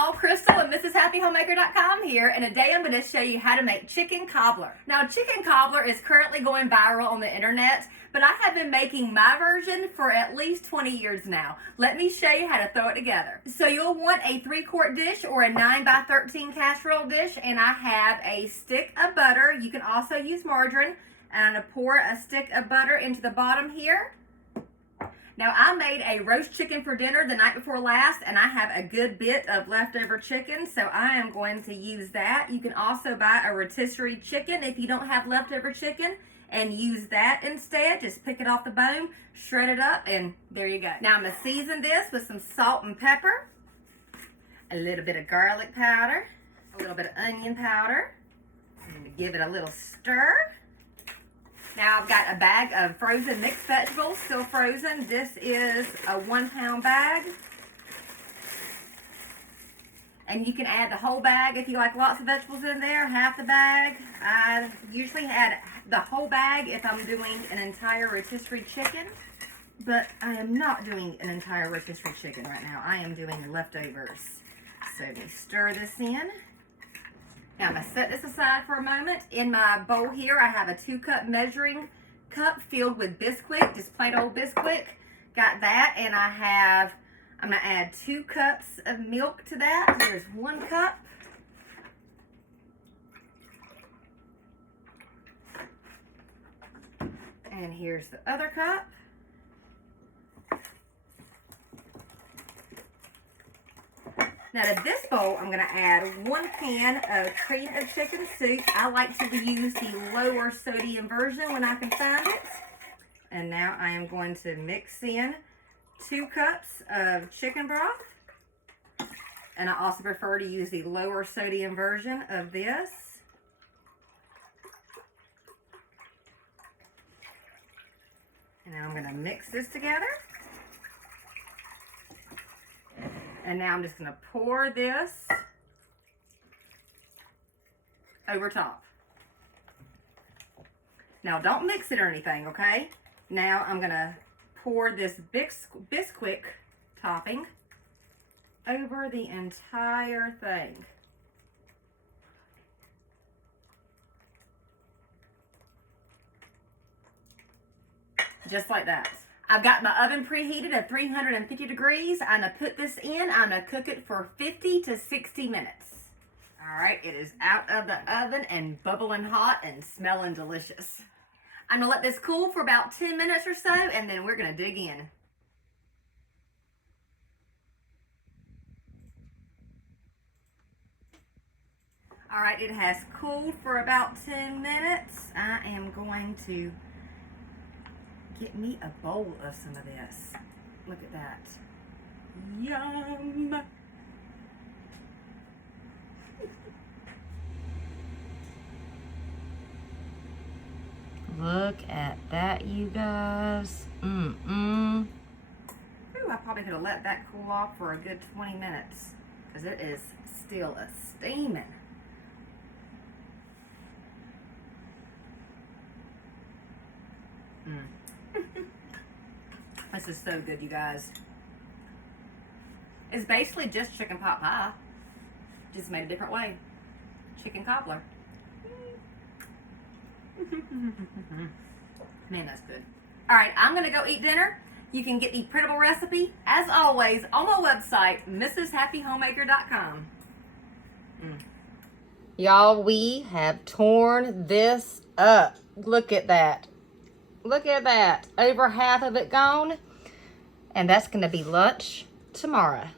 y'all, Crystal and MrsHappyHomemaker.com here, and today I'm going to show you how to make chicken cobbler. Now, chicken cobbler is currently going viral on the internet, but I have been making my version for at least 20 years now. Let me show you how to throw it together. So you'll want a 3-quart dish or a 9x13 casserole dish, and I have a stick of butter. You can also use margarine, and I'm going to pour a stick of butter into the bottom here. Now, I made a roast chicken for dinner the night before last, and I have a good bit of leftover chicken, so I am going to use that. You can also buy a rotisserie chicken if you don't have leftover chicken, and use that instead. Just pick it off the bone, shred it up, and there you go. Now, I'm going to season this with some salt and pepper, a little bit of garlic powder, a little bit of onion powder. I'm going to give it a little stir. Now I've got a bag of frozen mixed vegetables, still frozen. This is a 1-pound bag. And you can add the whole bag if you like lots of vegetables in there, half the bag. I usually add the whole bag if I'm doing an entire rotisserie chicken. But I am not doing an entire rotisserie chicken right now. I am doing leftovers. So we stir this in. Now I'm going to set this aside for a moment. In my bowl here, I have a 2-cup measuring cup filled with Bisquick, just plain old Bisquick. Got that, and I'm going to add 2 cups of milk to that. There's 1 cup. And here's the other cup. Now to this bowl, I'm going to add 1 can of cream of chicken soup. I like to use the lower sodium version when I can find it. And now I am going to mix in 2 cups of chicken broth. And I also prefer to use the lower sodium version of this. And now I'm going to mix this together. And now I'm just going to pour this over top. Now don't mix it or anything, okay? Now I'm going to pour this Bisquick topping over the entire thing. Just like that. I've got my oven preheated at 350 degrees. I'm going to put this in. I'm going to cook it for 50 to 60 minutes. All right, it is out of the oven and bubbling hot and smelling delicious. I'm going to let this cool for about 10 minutes or so, and then we're going to dig in. All right, it has cooled for about 10 minutes. I am going to get me a bowl of some of this. Look at that. Yum! Look at that, you guys. Ooh, I probably could have let that cool off for a good 20 minutes because it is still a steaming. This is so good, you guys. It's basically just chicken pot pie, just made a different way. Chicken cobbler. Man, that's good. All right, I'm gonna go eat dinner. You can get the printable recipe, as always, on my website, MrsHappyHomemaker.com. Y'all, we have torn this up. Look at that. Look at that. Over half of it gone. And that's going to be lunch tomorrow.